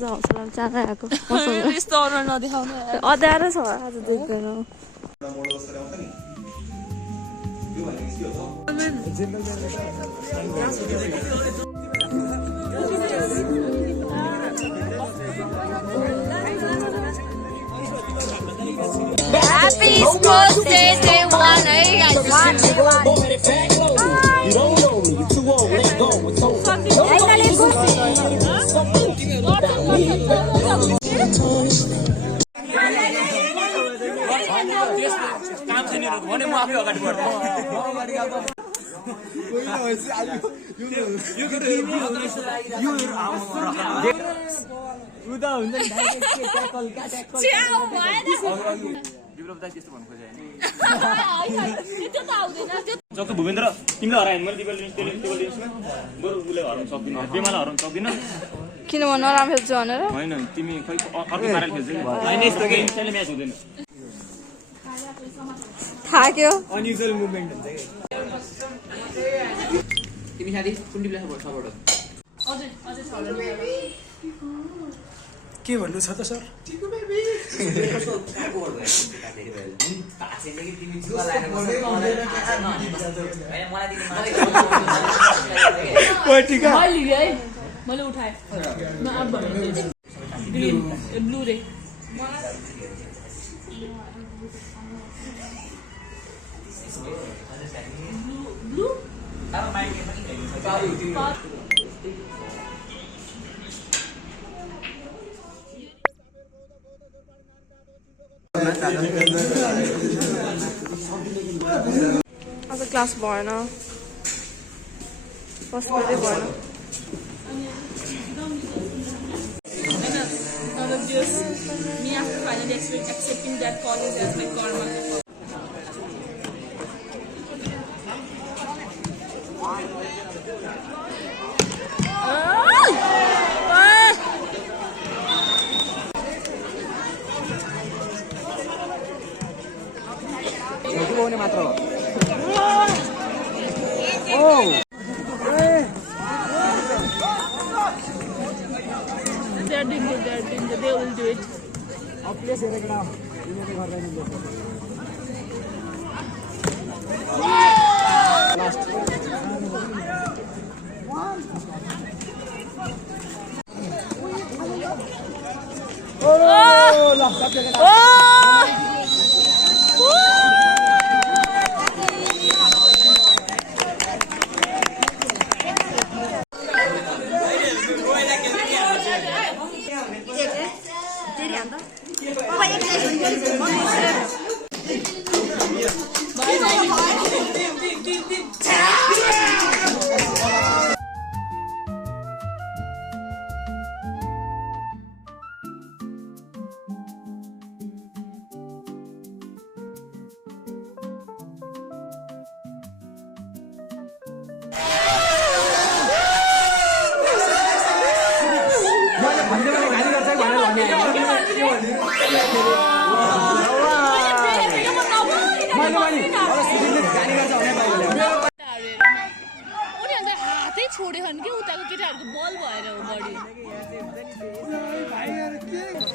आज हौसला चाँडै आएको यस्तो अनुहार नदेखाउनु अँध्यारो छ आज देख्दैन Happy sports day, day one, hey guys. You don't know me, you're too old, let go. It's over. काम छैन भने म आफै अगाडि बढ्छु जस्तो भूपेन्द्र तिमीलाई हरायो मैले टेबल टेनिसमा बरु उसले हराउन सक्दिन बेमालाई हराउन सक्दिन किन म नराम्रो खेल्छु भनेर होइन तिमी खै अर्को पाराले खेल्छौ हैन यस्तो के त्यसले म्याच हुँदैन थाक्यो अनयुजुअल मुभमेन्ट हुन्छ के तिमी साथी कुन टिमलाई सपोर्ट हो के भन्नु छ त सर मैले उठाएँ ग्रीन ब्लू रे ब्लू आज क्लास भएन बस्दै भएन Me after finally accepting that college as my karma. They're doing good, they will do it.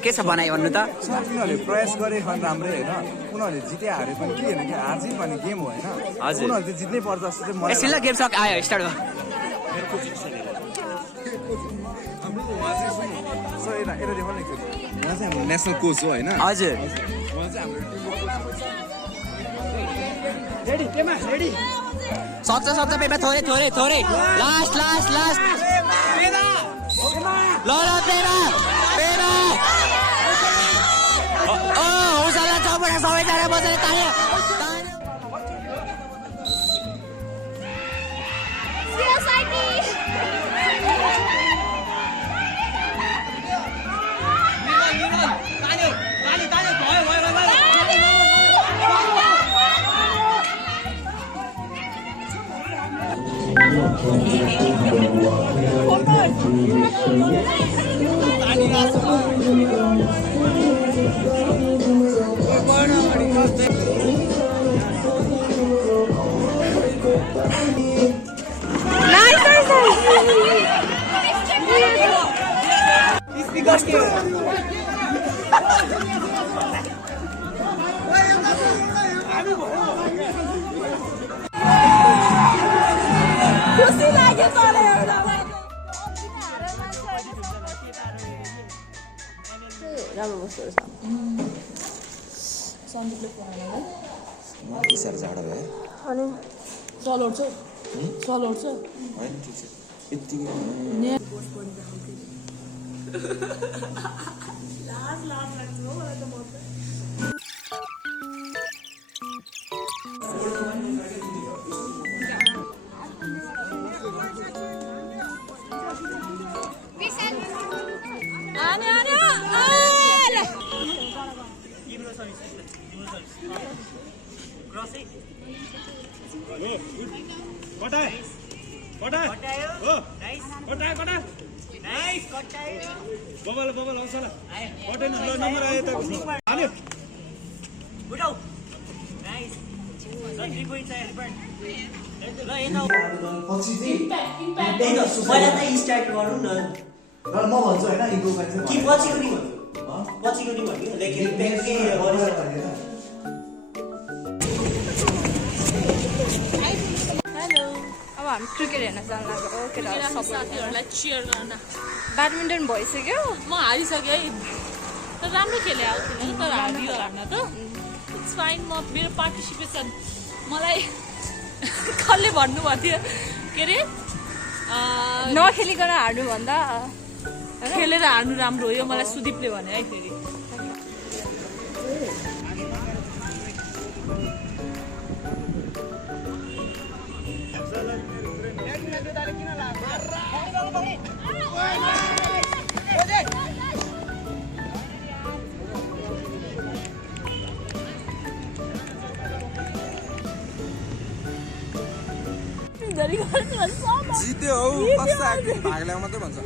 के छ बनाइ भन्नु त उनीहरूले प्रयास गरे खन राम्रै होइन उनीहरूले जिते हारे पनि के होइन कि हार जित भन्ने गेम हो होइन उनीहरूले त जित्नै पर्छ जस्तो चाहिँ मलाई सिल्ला गेम सक आयो स्टार्ट भयो सो यता देखो न उहाँ चाहिँ हाम्रो नेसनल कोच हो होइन हजुर उहाँ चाहिँ हाम्रो सक्छ पेपा थोरै लास्ट ल पेरा हौसला चौपटा सबैजना बसेर तान्यो खुसी लाग्यो तँलाई हेर्दा राम्रो बस्दो रहेछ सन्दीपले फोन आयो साह्रो जाडो भयो अनि चलाउँछ चलाउँछ होइन ठिक छ यतिकै लाज लाग्छ हो मलाई त म पहिला त स्टार्ट गरौँ न म भन्छु होइन इगोमा चाहिँ कि पछिको नि भन्छु पछिको नि भन्यो लेकिन प्याके हेलो अब हामी क्रिकेट हेर्न जान लाग्यो हो केटाहरू आफ्नो साथीहरूलाई चियर गर्न ब्याडमिन्टन भइसक्यो म हारिसकेँ है तर राम्रो खेले आउँथेन नि तर हारियो हार्न त इट्स फाइन म मेरो पार्टिसिपेसन मलाई कसले भन्नुभएको थियो के अरे नखेलिकन हार्नुभन्दा खेलेर हार्नु राम्रो हो यो मलाई सुदीपले भने है फेरि जित्यो हौ कस्तो एक्टिङ भाग ल्याउ मात्रै भन्छ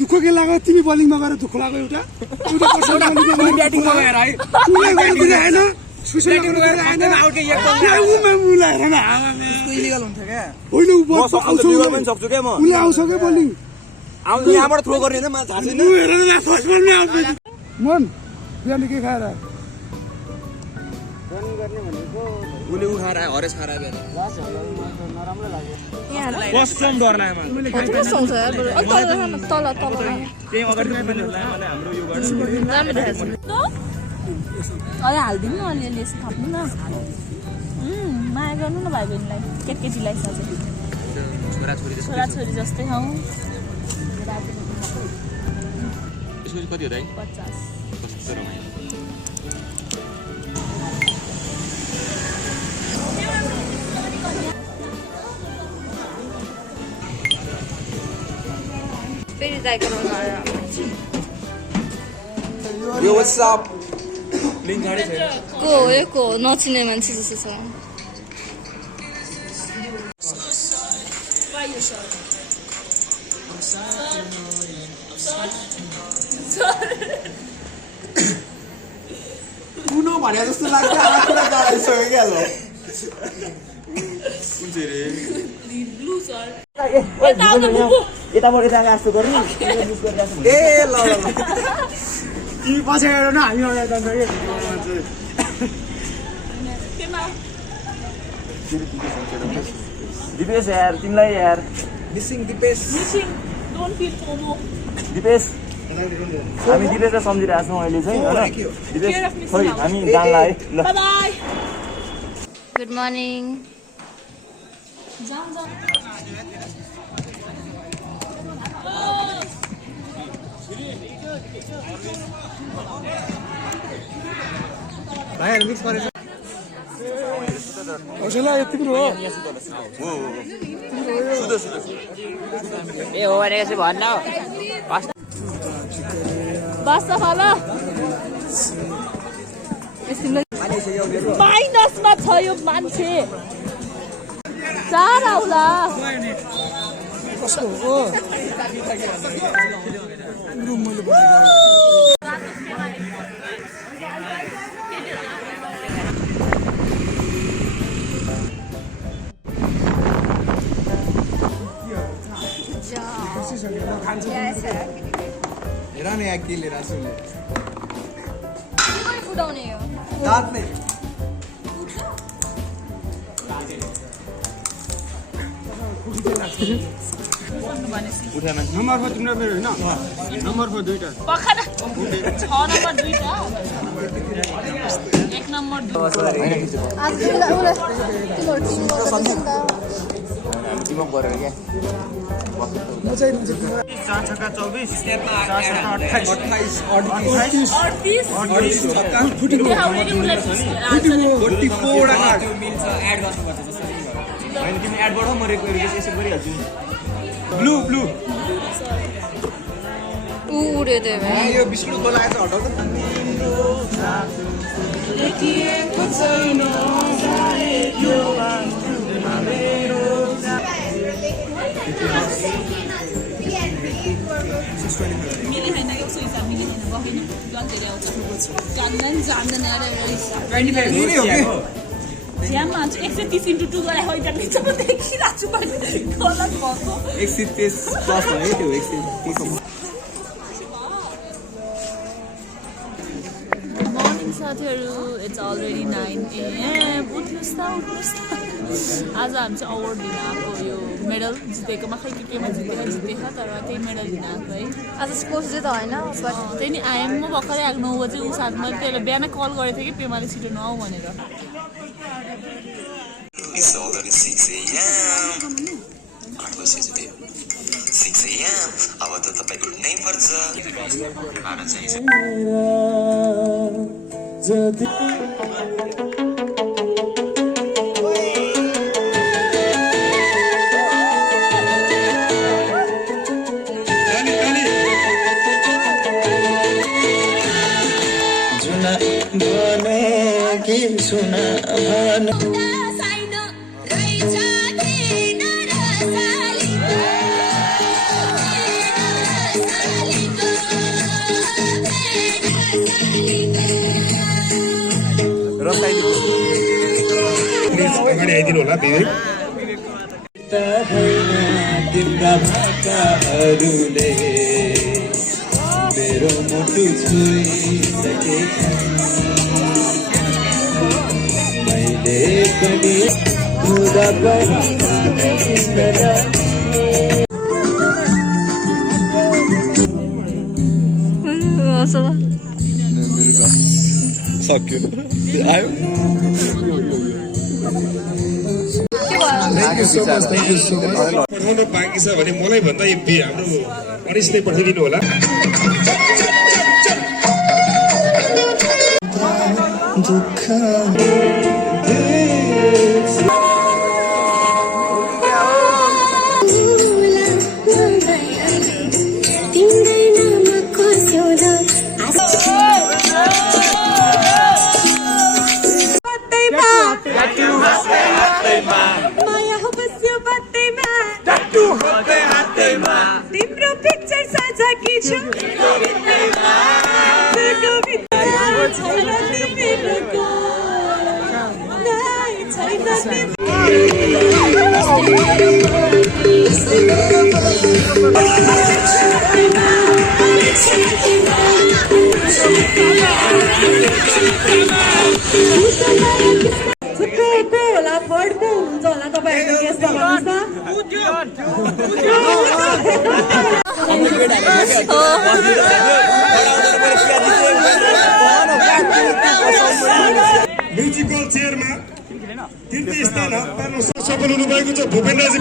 दुःख के लाग्यो तिमी बलिङमा गएर दुःख लाग्यो एउटा ब्याटिङमा गएर है होइन सुसुलेटिङ गरेर आएन आउट एक उमा हेर न इलिगल हुन्थ्यो क्या होइन लिगल पनि सक्छु क्या म उले आउँछ क्या बलिङ आउँछ यहाँबाट थ्रो गर्ने होइन म थाहा छैन हेर न फर्स्ट बलमै आउँदैन मन बिहान के खाएर उसले उखाएर आयो हरेस खाएर आयो कस्टम डर लाग्यो तल त्यही अगाडि पनि होला हाम्रो यो राम्रो देखाएको अहिले हालिदिनु न अलिअलि यसो थप्नु न माया गर्नु न भाइ बहिनीलाई केटीलाई सधैँ छोराछोरी जस्तै हौ यसको कति हो दाइ 50 कस्तो रमाइलो फेरि दाइको यो व्हाट्स अप लिंक गाडी छैन को हो यो को नचिने मान्छे जस्तो छ कुनो भने जस्तो लाग्छ आँखा गाडिसक्यो क्या ल कुन चाहिँ रे ब्लू सर यताबाट यता जस्तो गर्नु ए ल तिमी पछि हेर न हामी अगाडि जान्छ कि दिपेश यार तिमीलाई यार missing Dipesh don't feel FOMO Dipesh हामी दिपेशलाई सम्झिरहेको छौँ अहिले चाहिँ होइन दिपेश खोइ हामी जानला है ल बाइ बाइ गुड मर्निङ जाम जाम भाइहरू मिक्स गरेर हौसला यति पनि हो ए हो भनेको चाहिँ भन्न बस फल माइनसमा छ यो मान्छे 4 आउला कस्तो हो रुम मैले Yes, sir. हेर न यहाँ के लिएर सुन्ने फुटाउने हो दाँत नै नम्बर 4 तिम्रो मेरो हैन नम्बर 4 दुईटा पखा 6 नम्बर 2टा 1 नम्बर 2 आज टिमअप गरेर क्या 4 छक्का 24 होइन तिमी एड गर म यसो गरिहाल्छु नि ब्लू ब्लू उड्यो त्यो यहाँ यो बिस्कुट बोलाएर चाहिँ हटाउँदा मिली हैन यो सोइ छ मिली हैन बकिन जल्दी आउँछ जान्दैन यार एउटा हिसाब 25 हो के ज्याममा 130 × 2 गरे होइन निचो देखिरहेको छु मैले गलत भएको 130 प्लस भयो त्यो 130 मर्निङ साथीहरू इट्स अलरेडी 9 AM उठ्नुहोस् त आज हामी चाहिँ अवार्ड दिन आएको यो मेडल जितेकोमा खै केमा जितेको तर त्यही मेडल दिन आएको है आज स्पोर्ट्स डे त होइन त्यही नि आएम म भर्खरै आएको 9 बजे ऊ साथ मैले त्यसलाई बिहान कल गरेको थिएँ कि पेमाले छिटो नआऊ भनेर It's already 6 AM. 8 बजे 6 AM. अब त तपाईँ उठ्नै पर्छ खाना चाहिन्छ जुना भने कि सुना भन अगाडि आइदिनु होला विवेक तिम्रा भाकाहरूले मेरो मुटु छोइसके मैले पनि कुरा सक्यो आयो पठाउनु बाँकी छ भने मलाई भन्दा यो हाम्रो अनिसले पठाइदिनु होला दुःख तिम्रो पिक्चर साझा किछु होला फर्डको हुन्छ होला तपाईँहरूको गेस्ट म्युजिकल चेयरमा तीर्थ स्थान पार्न सफल हुनुभएको छ भूपेन्द्रजी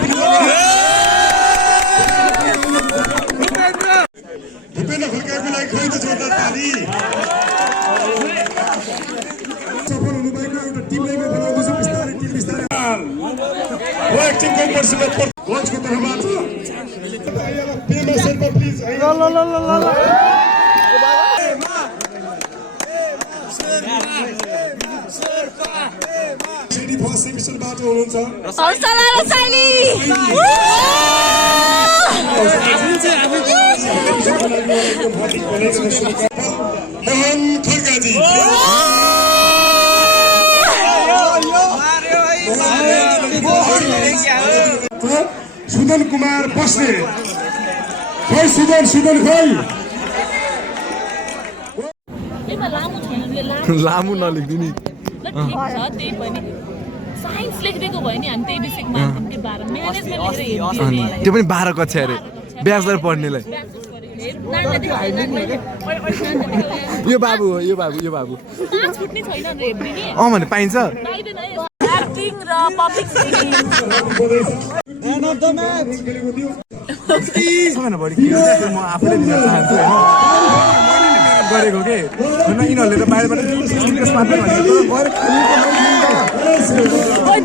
भूपेन्द्र खड्काको लागि खै त जोरदार ताली सफल हुनुभएको एउटा टिमलाई म बनाउँदैछु बिस्तारै टिम बिस्तारै एक्टिङ कम्पिटिसनमा कोचको तर्फबाट पेमा शेर्पा प्लिज फर्स्ट सेमिस्टरबाट हुनुहुन्छ मोहन खड्काजी सुदन कुमार बस्ने खै सुदन खै त लामो छैन लामो नलेख्दिनु नि ल ठिक छ त्यही पनि साइन्स लेखिदिएको भयो नि हामी त्यही विषयमा मान्थ्यौँ कि 12 म्यानेजमेन्ट लेखेर हेर्दियो त्यो पनि 12 कक्षा अरे ब्याचलर पढ्नेलाई यो बाबु हो यो बाबु छुट्ने छैन हेर्ने नि भने पाइन्छ एक्टिङ र पब्लिक स्पिकिङ सबैभन्दा बढी के हुन्छ त्यो म आफूले दिन चाहन्छु होइन गरेको के होइन यिनीहरूले त बाहिरबाट सिक्रेस मात्रै भनेको गएर ओइ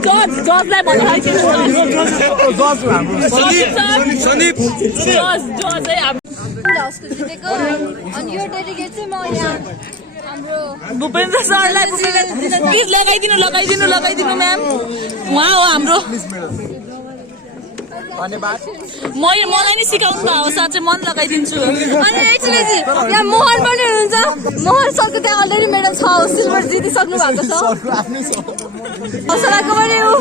जजलाई भन्नु है के जज हाम्रो जज है उसको जितेको अनि यो डेलिगेट चाहिँ म यहाँ हाम्रो भूपेन्द्र सरलाई प्लिज लगाइदिनु म्याम उहाँ हो हाम्रो मलाई नि सिकाउनु न हो साँच्चै मन लगाइदिन्छु अनि एकछिन यहाँ मोहन पनि हुनुहुन्छ मोहन सरको त्यहाँ अलरेडी मेडल छ सिल्भर जितिसक्नु भएको छ हौसलाको पनि हो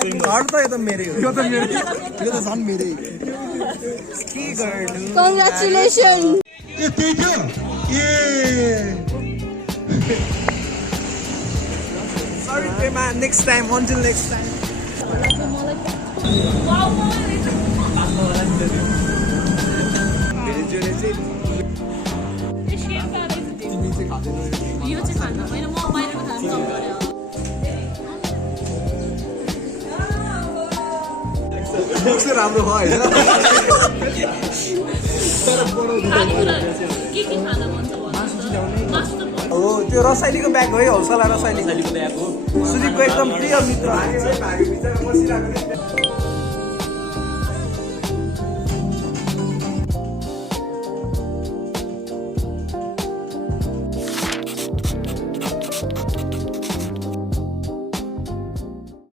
घर त यो त मेरै हो यो त झन् मेरै कङ्ग्रेचुलेसन ए त्यही थियो ए sorry Pema next time until next time यो चाहिँ खानु होइन म बाहिरको खानु कस्तो राम्रो हो होइन के खाना भन्छ हो त्यो रसाइलीको ब्याग हो है हौसला रसाइलीको ब्याग हो सुदीपको एकदम प्रिय मित्र हामी भाइ बिचरा बसिरहेको